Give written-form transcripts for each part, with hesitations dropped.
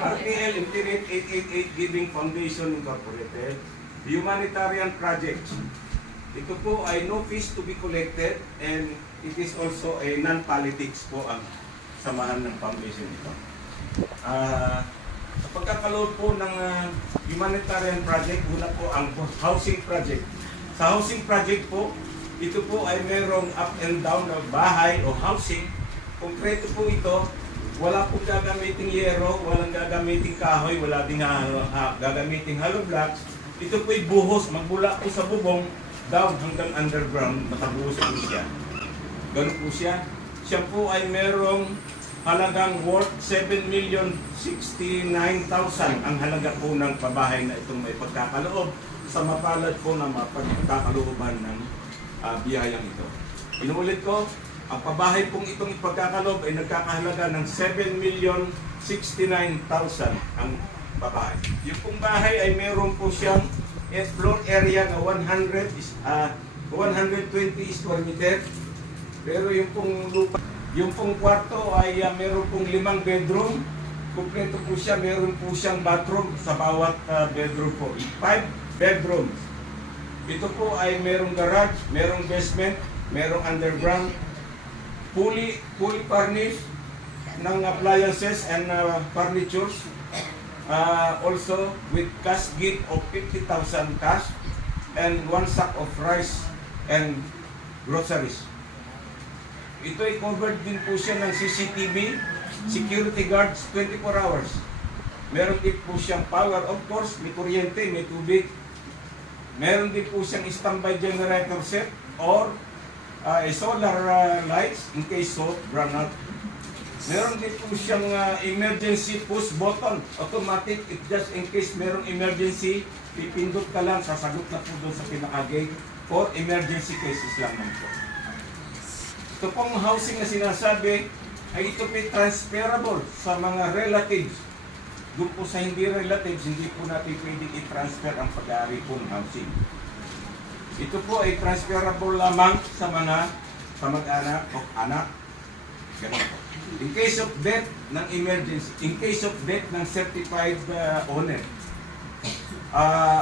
RTL Infinite 888 Giving Foundation Incorporated, humanitarian project. Ito po ay no fees to be collected and it is also a non-politics po ang samahan ng foundation ito. Sa pagkakaloob po ng humanitarian project, una po ang housing project. Sa housing project po, ito po ay merong up and down na bahay o housing. Konkreto po ito, wala po gagamiting yero, walang gagamiting kahoy, wala ding gagamiting hollow blocks. Ito po ay buhos, magbula po sa bubong, down hanggang underground, nakabuhos po siya. Ganun po siya. Siya po ay merong halagang worth 7,069,000 ang halaga po ng pabahay na itong may pagkakaloob sa mapalad po na mapagkakalooban ng biyayang ito. Inuulit ko, ang pabahay pong itong ipagkakaloob ay nagkakahalaga ng 7,069,000 ang pabahay. Yung pong bahay ay meron po siyang floor area na 120 square meter. Pero yung pong lupa, yung pong kwarto ay meron pong 5 bedroom. Kumpleto po siya, meron po siyang bathroom sa bawat bedroom po. 5 bedrooms. Ito po ay merong garage, merong basement, merong underground, fully furnished ng appliances and furnitures. Also with cash gift of 50,000 cash and 1 sack of rice and groceries. Ito ay covered din po siya ng CCTV, security guards 24 hours. Meron din po siyang power, of course, may kuryente, may tubig. Meron din po siyang standby generator set or a solar lights in case of brownout. Meron din po siyang emergency push button, automatic, it just in case merong emergency, pipindot ka lang, sasagot na po doon sa pinaka-gate for emergency cases lamang po. Ito pong housing na sinasabi ay ito po transferable sa mga relatives. Doon po sa hindi relatives, hindi po natin pwedeng i-transfer ang pag-aari po ng housing. Ito po ay transferable lamang sa mga kamag-anak o anak. Ganun po. In case of death ng emergency, in case of death ng certified owner.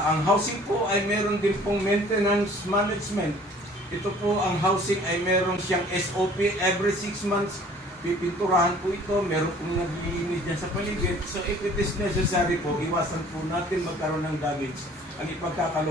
Ang housing po ay meron din pong maintenance management. Ito po, ang housing ay meron siyang SOP every 6 months. Pipinturahan po ito, meron pong naglilinis dyan sa paligid. So if it is necessary po, iwasan po natin magkaroon ng damage ang ipagkakalo.